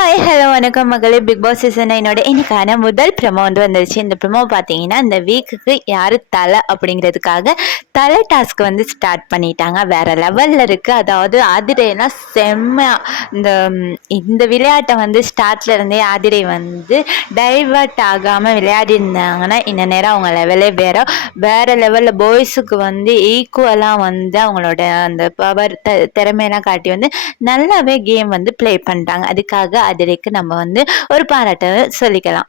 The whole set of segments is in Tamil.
ஹாய் ஹலோ வணக்கம் மகளே. பிக் பாஸ் சீசன் 9 இன்னைக்கான முதல் ப்ரமோ வந்துருச்சு. இந்த ப்ரமோ பார்த்தீங்கன்னா இந்த வீக்குக்கு யார் தலை அப்படிங்கிறதுக்காக தலை டாஸ்க் ஸ்டார்ட் பண்ணிட்டாங்க. வேற லெவலில் இருக்குது. அதாவது ஆதிரைனா செம்மையா இந்த இந்த விளையாட்டை ஸ்டார்ட்ல இருந்தே ஆதிரை டைவர்ட் ஆகாமல் விளையாடி இருந்தாங்கன்னா இந்த நேரம் அவங்க லெவலே வேற லெவலில் பாய்ஸுக்கு ஈக்குவலாக அவங்களோட அந்த பவர் திறமையெல்லாம் காட்டி நல்லாவே கேம் ப்ளே பண்ணிட்டாங்க. அதுக்காக அதிரைக்கு நம்ம ஒரு பாராட்ட சொல்லிக்கலாம்.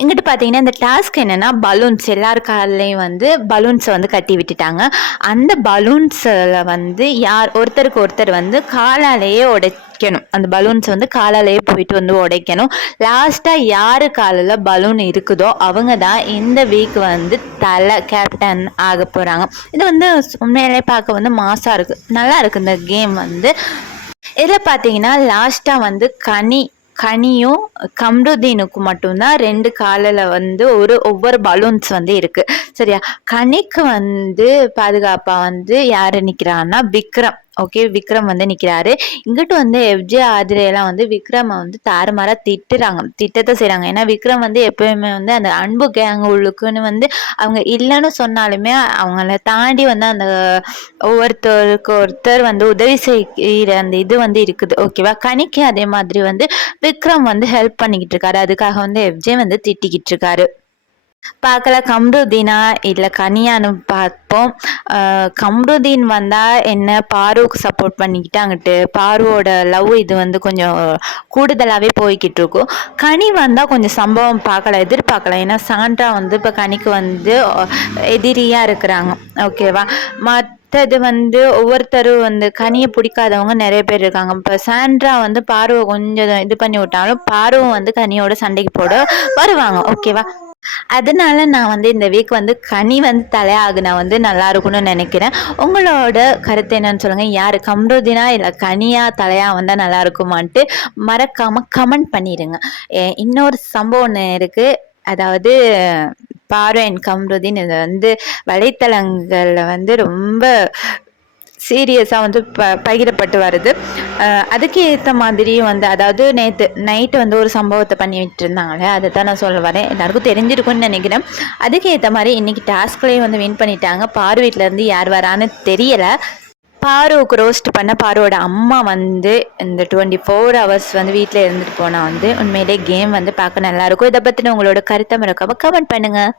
இங்கிட்டு பார்த்தீங்கன்னா இந்த டாஸ்க் என்னன்னா பலூன்ஸ் எல்லார் காலையும் பலூன்ஸை கட்டி விட்டுட்டாங்க. அந்த பலூன்ஸில் யார் ஒருத்தருக்கு ஒருத்தர் காலாலேயே உடைக்கணும். அந்த பலூன்ஸ் காலாலேயே போயிட்டு உடைக்கணும். லாஸ்ட்டாக யார் காலில் பலூன் இருக்குதோ அவங்க தான் இந்த வீக் தலை கேப்டன் ஆக போகிறாங்க. இது உண்மையிலே பார்க்க மாசாக இருக்குது, நல்லா இருக்குது இந்த கேம். இதில் பார்த்தீங்கன்னா லாஸ்ட்டாக கனியும் கம்ருதீனுக்கும் மட்டும்தான் 2 காலில் ஒவ்வொரு பலூன்ஸ் இருக்குது. சரியா, கனிக்கு பாதுகாப்பாக யார் நிற்கிறான்னா விக்ரம். ஓகே, விக்ரம் நிற்கிறாரு. இங்கிட்டு எஃப்ஜே ஆதிரையெல்லாம் விக்ரமை தாறுமாறாக திட்டத்தை செய்கிறாங்க. ஏன்னா விக்ரம் எப்பயுமே அந்த அன்பு கேங் உள்ளுக்குன்னு அவங்க இல்லைன்னு சொன்னாலுமே அவங்கள தாண்டி அந்த ஒவ்வொருத்தருக்கு ஒருத்தர் உதவி செய்கிற அந்த இது இருக்குது. ஓகேவா, கனிக்கு அதே மாதிரி விக்ரம் ஹெல்ப் பண்ணிக்கிட்டு இருக்காரு. அதுக்காக எஃப்ஜே திட்டிக்கிட்டு இருக்காரு. பார்க்கல கம்ருதீனா இல்லை கனியான்னு பார்ப்போம். கம்ருதீன் வந்தால் என்ன பாருவுக்கு சப்போர்ட் பண்ணிக்கிட்டு அங்கிட்டு பாருவோட லவ் இது கொஞ்சம் கூடுதலாகவே போய்கிட்டு இருக்கும். கனி வந்தால் கொஞ்சம் சம்பவம் எதிர்பார்க்கலாம். ஏன்னா சாண்ட்ரா இப்போ கனிக்கு எதிரியாக இருக்கிறாங்க. ஓகேவா, மற்றது ஒவ்வொருத்தரும் கனியை பிடிக்காதவங்க நிறைய பேர் இருக்காங்க. இப்போ சாண்ட்ரா பாருவை கொஞ்சம் இது பண்ணி விட்டாலும் பாருவும் கனியோட சண்டைக்கு போட வருவாங்க. ஓகேவா, அதனால நான் இந்த வீக் கனி தலையாகுனா நல்லா இருக்கும்னு நினைக்கிறேன். உங்களோட கருத்து என்னன்னு சொல்லுங்க. யாரு கம்ருதீனா இல்லை கனியா தலையா நல்லா இருக்குமான்ட்டு மறக்காம கமெண்ட் பண்ணிடுங்க. இன்னொரு சம்பவம் இருக்கு. அதாவது பாரு அண்ட் கம்ருதீன் இது வலைத்தளங்களில் ரொம்ப சீரியஸாக பகிரப்பட்டு வருது. அதுக்கு ஏற்ற மாதிரியும் அதாவது நேற்று நைட்டு ஒரு சம்பவத்தை பண்ணிட்டு இருந்தாங்களே, அதை தான் நான் சொல்ல வரேன். எல்லாருக்கும் தெரிஞ்சிருக்கும்னு நினைக்கிறேன். அதுக்கு ஏற்ற மாதிரி இன்றைக்கி டாஸ்க்லேயும் வின் பண்ணிட்டாங்க. பாரு வீட்டிலேருந்து யார் வரான்னு தெரியலை. பாருவுக்கு ரோஸ்ட் பண்ண பாருவோட அம்மா இந்த 24 hours வீட்டில் இருந்துட்டு போனால் உண்மையிலே கேம் பார்க்க நல்லாயிருக்கும். இதை பற்றின உங்களோட கருத்தை மறக்காம கமெண்ட் பண்ணுங்கள்.